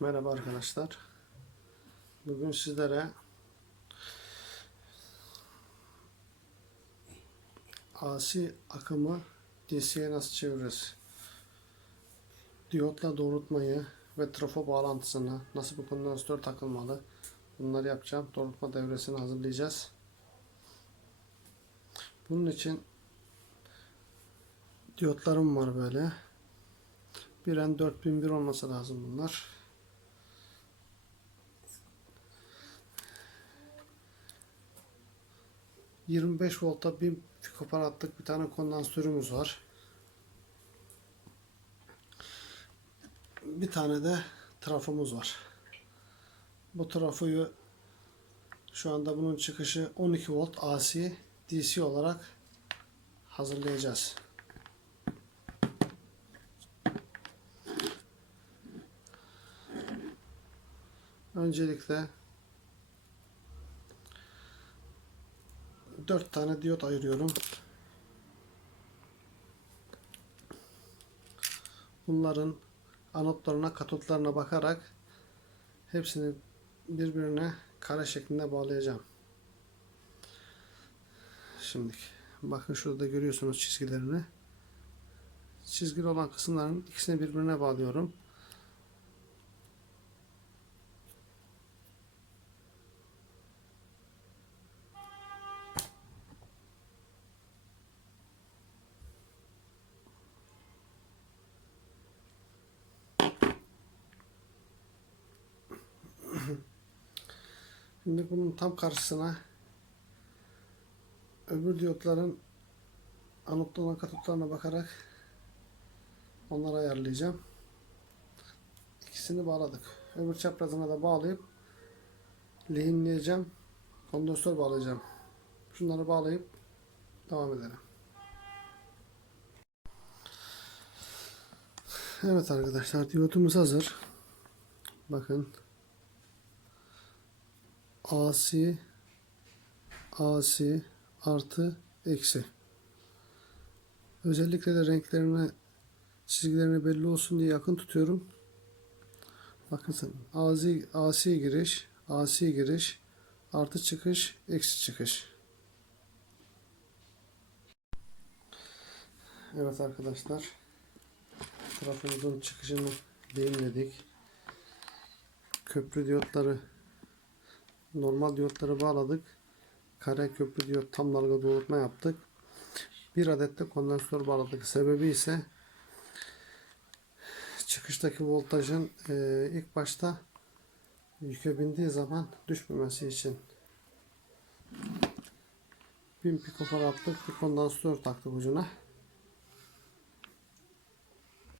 Merhaba arkadaşlar. Bugün sizlere AC akımı DC'ye nasıl çeviririz? Diyotla doğrultmayı ve trafo bağlantısını nasıl bir kondansatör takılmalı? Bunları yapacağım. Doğrultma devresini hazırlayacağız. Bunun için diyotlarım var böyle. Bir en 4001 olması lazım bunlar. ...25 volta bir pikoparatlık bir tane kondansatörümüz var. Bir tane de trafomuz var. Bu trafoyu şu anda bunun çıkışı 12 volt AC DC olarak hazırlayacağız. Öncelikle 4 tane diyot ayırıyorum. Bunların anotlarına, katotlarına bakarak hepsini birbirine kare şeklinde bağlayacağım. Şimdi bakın şurada da görüyorsunuz çizgilerini. Çizgili olan kısımların ikisini birbirine bağlıyorum. Şimdi bunun tam karşısına öbür diyotların anotlarına katotlarına bakarak onları ayarlayacağım. İkisini bağladık. Öbür çaprazına da bağlayıp lehimleyeceğim. Kondansatör bağlayacağım. Şunları bağlayıp devam edelim. Evet arkadaşlar diyotumuz hazır. Bakın AC AC artı eksi. Özellikle de renklerine çizgilerine belli olsun diye yakın tutuyorum. Bakın sen AC, AC giriş, AC giriş, artı çıkış, eksi çıkış. Evet arkadaşlar. Trafomuzun çıkışını deyimledik. Köprü diyotları normal diyotları bağladık. Kare köprü diyot tam dalga doğrultma yaptık. Bir adet de kondansatör bağladık. Sebebi ise çıkıştaki voltajın e, ilk başta yüke bindiği zaman düşmemesi için 1000 pikofaradlık bir kondansatör taktık ucuna.